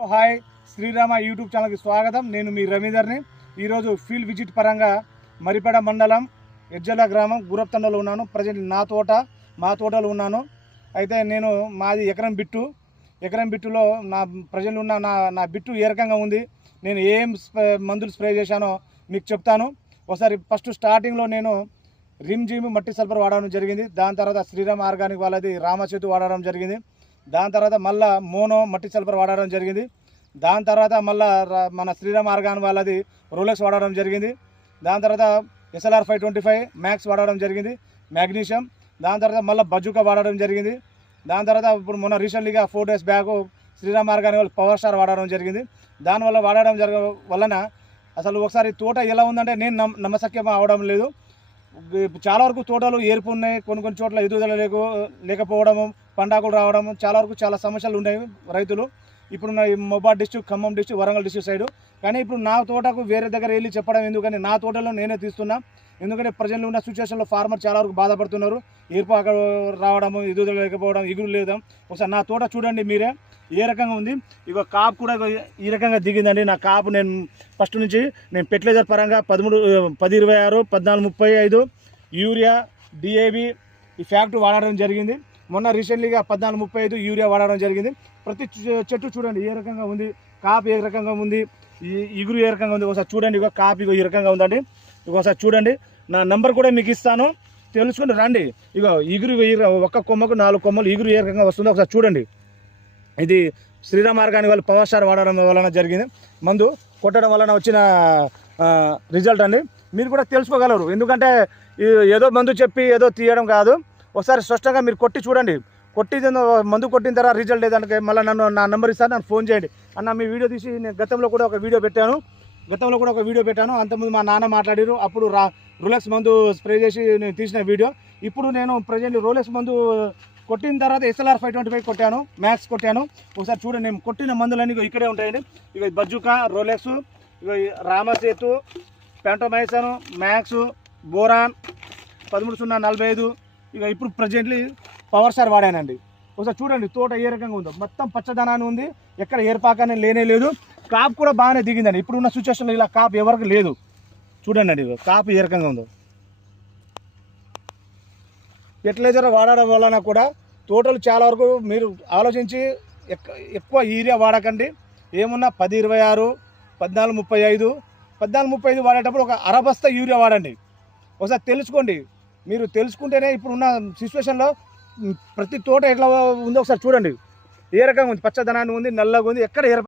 Hi Srirama YouTube ఛానల్కి స్వాగతం. నేను మీ రవీందర్ని. ఈరోజు ఫీల్డ్ విజిట్ పరంగా మరిపేడ మండలం ఎజ్జల గ్రామం గురప్తండలో ఉన్నాను. ప్రజెంట్ మా తోటలో ఉన్నాను. అయితే నేను మాది ఎకరం బిట్టులో నా ప్రజెంట్ ఉన్న నా బిట్టు ఏ రకంగా ఉంది, నేను ఏం మందులు స్ప్రే చేశానో మీకు చెప్తాను. ఒకసారి ఫస్ట్ స్టార్టింగ్లో నేను రిమ్జిమ్ మట్టి సల్ఫర్ వాడడం జరిగింది. దాని తర్వాత శ్రీరామ్ ఆర్గానిక్ వాళ్ళది రామసేతు వాడడం జరిగింది. దాని తర్వాత మళ్ళీ మోనో మట్టి సల్ఫర్ వాడడం జరిగింది. దాని తర్వాత మళ్ళీ మన శ్రీరామ్ ఆర్గాన్ వాళ్ళది రోలెక్స్ వాడడం జరిగింది. దాని తర్వాత SLR 525 మ్యాక్స్ వాడడం జరిగింది, మ్యాగ్నీషియం. దాని తర్వాత మళ్ళీ బజుకా వాడడం జరిగింది. దాని తర్వాత ఇప్పుడు మొన్న రీసెంట్లీగా 4 days బ్యాక్ శ్రీరామ్ ఆర్గానిక్ వాళ్ళు పవర్ స్టార్ వాడడం జరిగింది. దానివల్ల వాడడం వలన అసలు ఒకసారి తోట ఎలా ఉందంటే నేను నమ్మశక్యం అవడం లేదు. చాలా వరకు తోటలు ఏర్పు ఉన్నాయి, కొన్ని చోట్ల ఎదుగుదల లేకపోవడము, పండాకులు రావడము, చాలా సమస్యలు ఉన్నాయి రైతులు. ఇప్పుడు నా మొబాద్ district, Khammam district, Warangal district side. కానీ ఇప్పుడు నా తోటకు వేరే దగ్గర వెళ్ళి చెప్పడం ఎందుకని, నా తోటలో నేనే తీస్తున్నా. ఎందుకంటే ప్రజలు ఉన్న సిచ్యువేషన్లో ఫార్మర్ చాలా వరకు బాధపడుతున్నారు. ఏర్పాటు రావడము, ఎదుగుదల లేకపోవడం, ఇగురు లేదు. ఒకసారి నా తోట చూడండి మీరే ఏ రకంగా ఉంది. ఇక కాపు కూడా ఈ రకంగా దిగిందండి. నా కాపు నేను ఫస్ట్ నుంచి నేను ఫెర్టిలైజర్ పరంగా 1026, 1435 యూరియా, DAB ఈ ఫ్యాక్ట్ వాడడం జరిగింది. మొన్న రీసెంట్లీగా 1435 యూరియా వాడడం జరిగింది. ప్రతి చెట్టు చూడండి ఏ రకంగా ఉంది, కాపు ఏ రకంగా ఉంది, ఈ ఇగురు ఏ రకంగా ఉంది. ఒకసారి చూడండి. ఇక కాపు ఈ రకంగా ఉందండి. ఒకసారి చూడండి. నా నెంబర్ కూడా మీకు ఇస్తాను, తెలుసుకుని రండి. ఇక ఇగురు ఒక్క కొమ్మకు 4 కొమ్మలు ఇగురు ఏ రకంగా వస్తుందో ఒకసారి చూడండి. ఇది శ్రీరామ్ ఆర్గానిక్ వాళ్ళు పవర్ స్టార్ వాడడం వలన జరిగింది. మందు కొట్టడం వలన వచ్చిన రిజల్ట్ అండి. మీరు కూడా తెలుసుకోగలరు. ఎందుకంటే ఏదో మందు చెప్పి ఏదో తీయడం కాదు. ఒకసారి స్పష్టంగా మీరు కొట్టి చూడండి. మందు కొట్టిన తర్వాత రిజల్ట్ లేదంటే మళ్ళీ నా నెంబర్ ఇస్తాను, నన్ను ఫోన్ చేయండి. అన్న మీ వీడియో తీసి నేను గతంలో కూడా ఒక వీడియో పెట్టాను. అంతకుముందు మా నాన్న మాట్లాడారు. అప్పుడు రోలెక్స్ మందు స్ప్రే చేసి నేను తీసిన వీడియో. ఇప్పుడు నేను ప్రజెంట్ రోలెక్స్ మందు కొట్టిన తర్వాత SLR 525 కొట్టాను, మ్యాక్స్ కొట్టాను. ఒకసారి చూడండి. నేను కొట్టిన మందులన్నీ ఇక్కడే ఉంటాయండి. ఇక బజుకా, రోలెక్స్, ఇక రామసేతు, పెంటోమైసన్, మ్యాక్స్, బోరాన్ 13-0-45. ఇక ఇప్పుడు ప్రజెంట్లీ పవర్ స్టార్ వాడానండి. ఒకసారి చూడండి తోట ఏ రకంగా ఉందో. మొత్తం పచ్చదనాన్ని ఉంది, ఎక్కడ ఏర్పాకనే లేనే లేదు. కాపు కూడా బాగానే దిగిందండి. ఇప్పుడున్న సిచ్యువేషన్లో ఇలా కాపు ఎవరికి లేదు. చూడండి అండి కాపు ఏ రకంగా ఉందో. ఫెర్టిలైజర్ వాడడం వలన కూడా తోటలు చాలా వరకు మీరు ఆలోచించి ఎక్కువ యూరియా వాడకండి. ఏమున్నా 1026, 1435 వాడేటప్పుడు ఒక అరబస్తా యూరియా వాడండి. ఒకసారి తెలుసుకోండి. మీరు తెలుసుకుంటేనే ఇప్పుడున్న సిచ్యువేషన్లో ప్రతి తోట ఎట్లా ఉందో ఒకసారి చూడండి. ఏ రకంగా ఉంది, పచ్చదనాన్ని ఉంది, నల్లగా ఉంది, ఎక్కడ